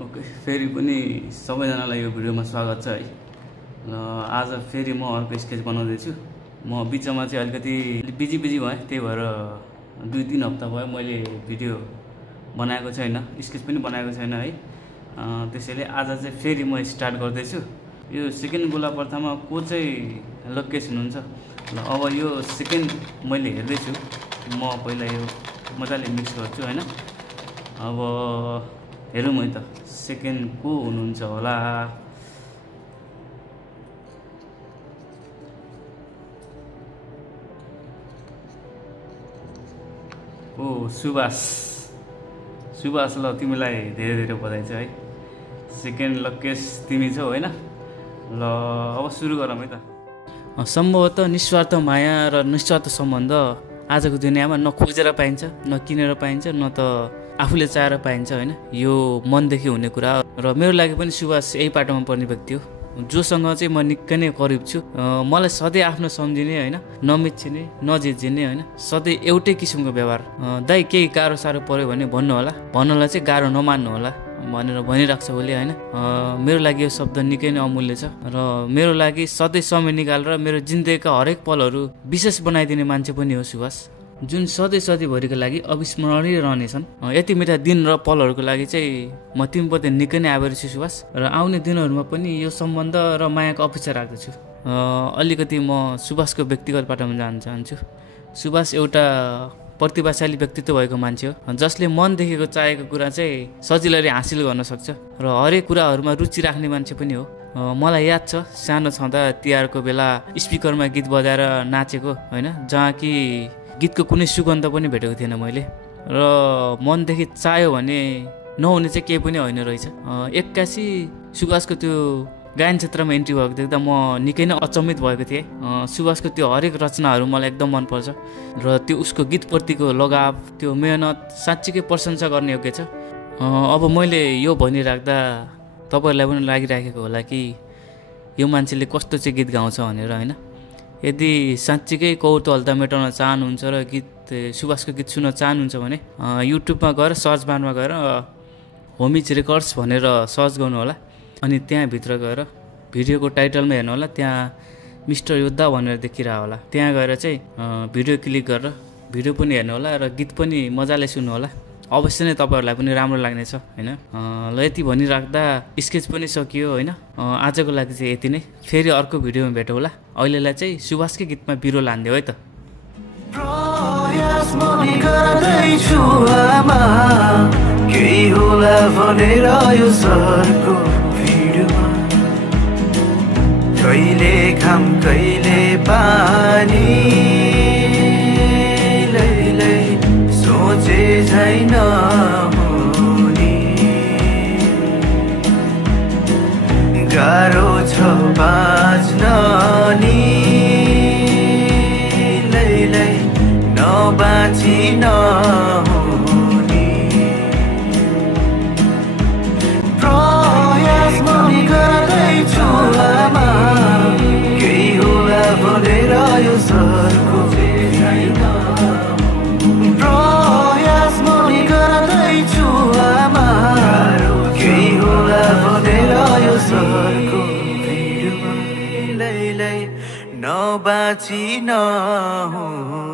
Okay, फेरि पनि सबैजनालाई यो भिडियोमा स्वागत छ है। र आज फेरि म अर्को स्केच बनाउँदैछु। म बिचमा चाहिँ अलिकति बिजी भएँ, त्यही भएर 2-3 हप्ता भयो मैले भिडियो बनाएको छैन, स्केच पनि बनाएको छैन है। त्यसैले आज चाहिँ फेरि म स्टार्ट गर्दैछु। यो सेकेन्ड गोला प्रथामा को चाहिँ लकेश हुनुहुन्छ ल। अब यो सेकेन्ड मैले हेर्दैछु, म पहिला यो मजाले मिक्स गर्छु हैन। अब हेरौँ है त सेकेन्ड को हुनुहुन्छ होला। ओ सुभाष ल, तिमीलाई धेरै धेरै बधाई छ है। सेकेन्ड लकेश तिमी छौ हैन। ल अब सुरु गरौँ है त। सम्भवतः निस्वार्थ माया र निस्वार्थ सम्बन्ध आजको दुनियाँमा न खोजेर पाइन्छ, न किनेर पाइन्छ, न त आफूले चाहेर पाइन्छ हैन। यो मनदेखि हुने कुरा र मेरो लागि पनि सुभाष यही पाटोमा पर्ने व्यक्ति हो, जोसँग चाहिँ म निकै नै करिब छु। मलाई सधैँ आफ्नो सम्झिने हैन, नमिच्चिने, नजिज्जिने हैन, सधैँ एउटै किसिमको व्यवहार। दाइ केही गाह्रो साह्रो पर्यो भने भन्नु होला, भन्नलाई चाहिँ गाह्रो नमान्नु होला भनेर भनिराख्छ उसले हैन। मेरो लागि यो शब्द निकै नै अमूल्य छ र मेरो लागि सधैँ समय निकालेर मेरो जिन्दगीका हरेक पलहरू विशेष बनाइदिने मान्छे पनि हो सुभाष, जुन सधैँभरिको लागि अविस्मरणीय रहनेछन्। यति मिठा दिन र पलहरूको लागि चाहिँ म तिमीप्रति निकै नै आभारी छु सुभाष, र आउने दिनहरूमा पनि यो सम्बन्ध र मायाको अपेक्षा राख्दछु। अलिकति म सुभाषको व्यक्तिगत पाटोमा जान चाहन्छु। सुभाष एउटा प्रतिभाशाली व्यक्तित्व भएको मान्छे हो, जसले मनदेखिको चाहेको कुरा चाहिँ सजिलैले हासिल गर्न सक्छ र हरेक कुराहरूमा रुचि राख्ने मान्छे पनि हो। मलाई याद छ सानो छँदा तिहारको बेला स्पिकरमा गीत बजाएर नाचेको हैन, जहाँ कि गीतको कुनै सुगन्ध पनि भेटेको थिएन मैले। र मनदेखि चाह्यो भने नहुने चाहिँ केही पनि होइन रहेछ। एक्कासी सुभाषको त्यो गायन क्षेत्रमा इन्ट्री भएको देख्दा म निकै नै अचम्मित भएको थिएँ। सुभाषको त्यो हरेक रचनाहरू मलाई एकदम मनपर्छ र त्यो उसको गीतप्रतिको लगाव, त्यो मेहनत साँच्चीकै प्रशंसा गर्ने योग्य छ। अब मैले यो भनिराख्दा तपाईँहरूलाई पनि लागिराखेको होला कि यो मान्छेले कस्तो चाहिँ गीत गाउँछ भनेर हैन। यदि साँच्चीकै कौतूहलता मेटाउन चाहनुहुन्छ र सुभाषको गीत सुन्न चाहनुहुन्छ भने युट्युबमा गएर सर्च बारमा गएर होमिज रेकर्ड्स भनेर सर्च गर्नु होला, अनि त्यहाँभित्र गएर भिडियोको टाइटलमा हेर्नु होला, त्यहाँ मिस्टर योद्धा भनेर देखिरह होला। त्यहाँ गएर चाहिँ भिडियो क्लिक गरेर भिडियो पनि हेर्नु होला र गीत पनि मजाले सुन्नु होला। अवश्य नै तपाईँहरूलाई पनि राम्रो लाग्नेछ हैन। ल यति भनिराख्दा स्केच पनि सकियो हैन। आजको लागि चाहिँ यति नै, फेरि अर्को भिडियोमा भेटौँ होला। अहिलेलाई चाहिँ सुभाषकै गीतमा बिरो लान्दियो है त। प्रयास मनी गर्दैछु आमा, केही होला भनेर यो सरको भिडमा, कहिले घाम कहिले पानी, सोचे छैन हुने, गाह्रो छ बाँच्न नि, नबाँची नहुने, प्रयास पनि गर्दैछु आमा, केही होला भनेर यो सरको भिडमा, प्रयास पनि गर्दैछु आमा, केही होला भनेर यो सरको भिडमा, नबाँची नहुने।